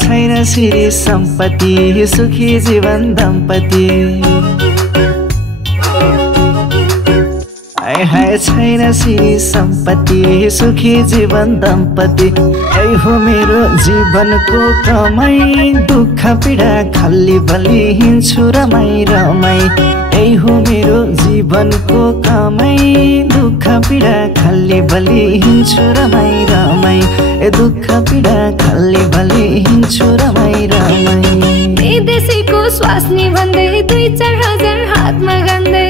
छैन श्री सम्पत्ति सुखी जीवन दम्पति हाय छैन श्री सम्पत्ति सुखी जीवन दम्पति ऐ हो मेरो जीवनको कमाई दुःख पीडा खल्ली बलि हिँड्छु रमाई रमाई ऐ हो मेरो जीवनको कमाई दुःख पीडा खल्ली बलि हिँड्छु रमाई रमाई ए दुःख पीडा खल्ली बलि हिँड्छु रमाई रमाई विदेशीको स्वास्नी भन्दै 2-4 हजार हातमा गान्दै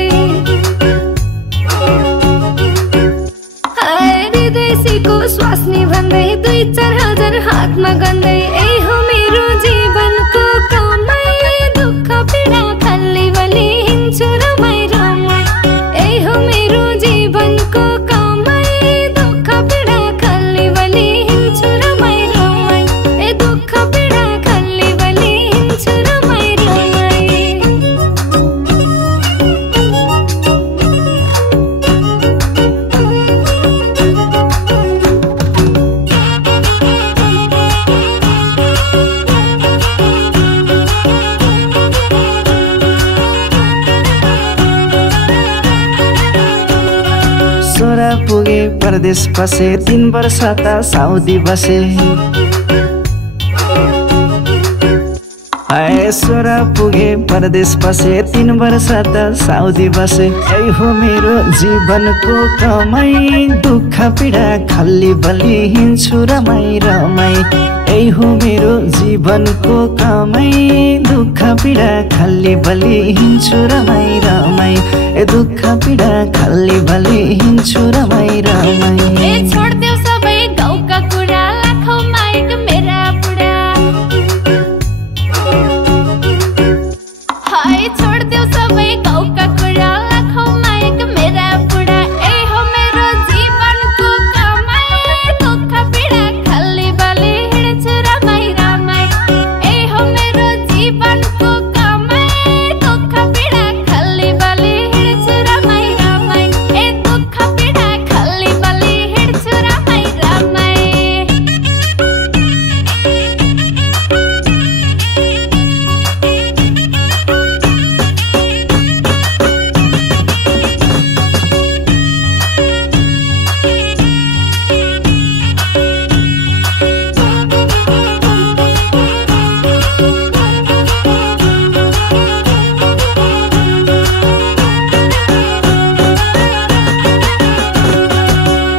विदेशीको स्वास्नी भन्दै 2-4 हजार हातमा गान्दै ए हो मेरो जीवनको कमाई दुःख पीडा खल्ली बलि हिँड्छु रमाई रमाई ए हो मेरो जीवनको कमाई दुःख पीडा खल्ली बलि हिँड्छु रमाई रमाई ए दुःख पीडा खल्ली बलि हिँड्छु रमाई रमाई पुगे परदेश बसे 3 वर्ष त साउदी बसे सोरा पुगे परदेश बसे 3 वर्ष त साउदी बसे ऐ हो मेरो जीवनको कमाई दुःख पीडा खल्ली बलि हिँड्छु रमाई रमाई ऐ हो मेरो जीवनको कमाई दुःख पीडा खल्ली बलि हिँड्छु रमाई रमाई ए दुःख पीडा खल्ली बलि हिँड्छु रमाई रमाई छोड्देऊ सबै गाउँका कुरा लाखौँ माइक मेरा बुढा हाय छोड्देऊ सबै गाउँका कुरा लाखौँ माइक मेरा बुढा ए हो मेरो जीवनको कमाई दुःख पीडा खल्ली बलि हिँड्छु रमाई रमाई ए हो मेरो जीवनको कमाई दुःख पीडा खल्ली बलि हिँड्छु रमाई रमाई ए दुःख पीडा खल्ली बलि हिँड्छु रमाई रमाई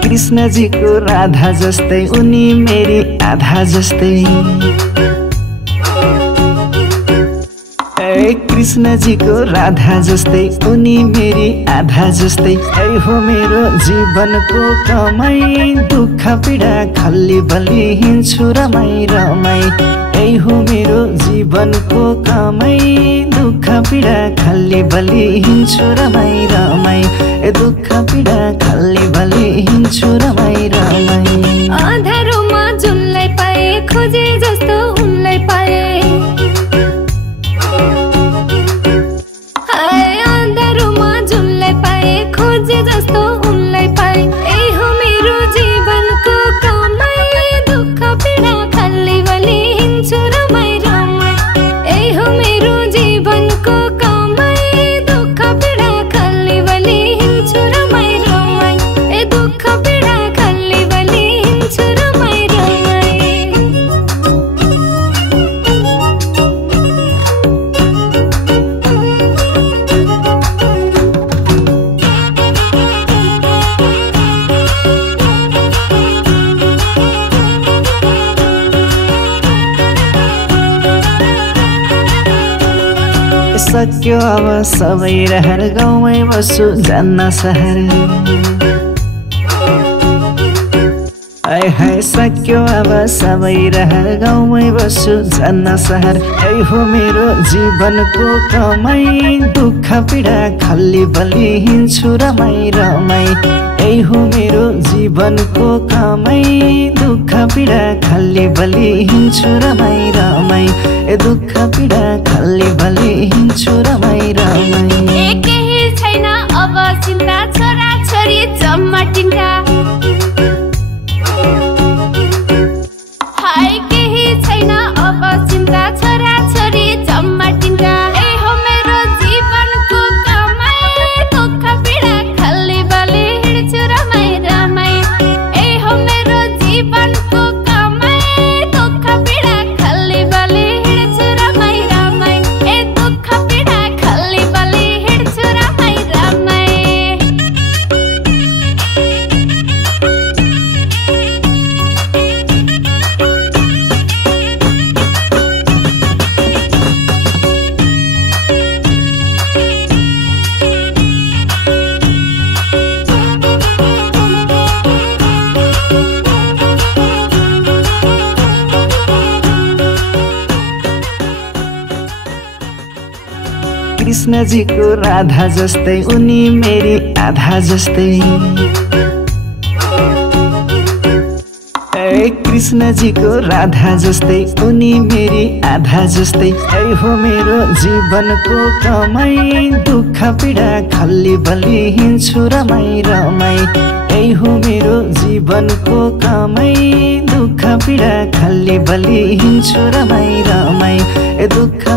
कृष्णजीको राधा जस्तै उनी मेरी आधा जस्तै कृष्णजीको राधा जस्तै उनी मेरी आधा जस्तै ऐ हो मेरो जीवनको कमाई दुःख पीडा खल्ली बलि हिँड्छु रमाई रमाई ऐ हो मेरो जीवनको कमाई दुःख पीडा खल्ली बलि हिँड्छु रमाई रमाई ए दुःख पीडा खल्ली बलि हिँड्छु रमाई रमाई अँधारोमा जुनलाई पाए खोजे जस्तो उनलाई पाए अँधारोमा जुनलाई पाए खोजे जस्तो उनलाई पाए ए हो मेरो जीवनको कमाई दुःख पीडा खल्ली बलि हिँड्छु रमाई रमाई ए हो मेरो जीवनको कमाई दुःख पीडा खल्ली बलि हिँड्छु रमाई रमाई ए दुःख पीडा खल्ली बलि हिँड्छु रमाई रमाई सक्यो अब सबै रहर गाउँमै बस्छु जान्न सहर हाय हाय सक्यो अब सबै रहर गाउँमै बस्छु जन्न सहर यही हो मेरो जीवनको कमाई दुःख पीडा खल्ली बल्ली हिँड्छु रमाई रमाई यही हो मेरो जीवनको कमाई दुःख पीडा खल्ली बल्ली हिँड्छु रमाई रमाई ए दुःख पीडा खल्ली बल्ली हिँड्छु रमाई रमाई केही छैन अब चिन्ता छोरा छोरी जम्मा टिन्टा हाय केही छैन अब चिन्ता छोरा छोरी जम्मा टिन्टा ए हो मेरो जीवनको कमाई दुःख पीडा खल्ली बल्ली हिँड्छु रमाई रमाई ए हो मेरो जीवनको कमाई दुःख पीडा खल्ली बल्ली हिँड्छु रमाई रमाई ए दुःख पीडा खल्ली बल्ली हिँड्छु रमाई रमाई कृष्णजीको राधा जस्तै उनी मेरी आधा जस्तै ए कृष्णजीको राधा जस्तै उनी मेरी आधा जस्तै यही हो मेरो जीवनको कमाई दुःख पीडा खल्ली बल्ली हिँड्छु रमाई रमाई यही हो मेरो जीवनको कमाई दुःख पीडा खल्ली बल्ली हिँड्छु रमाई रमाई ए दुःख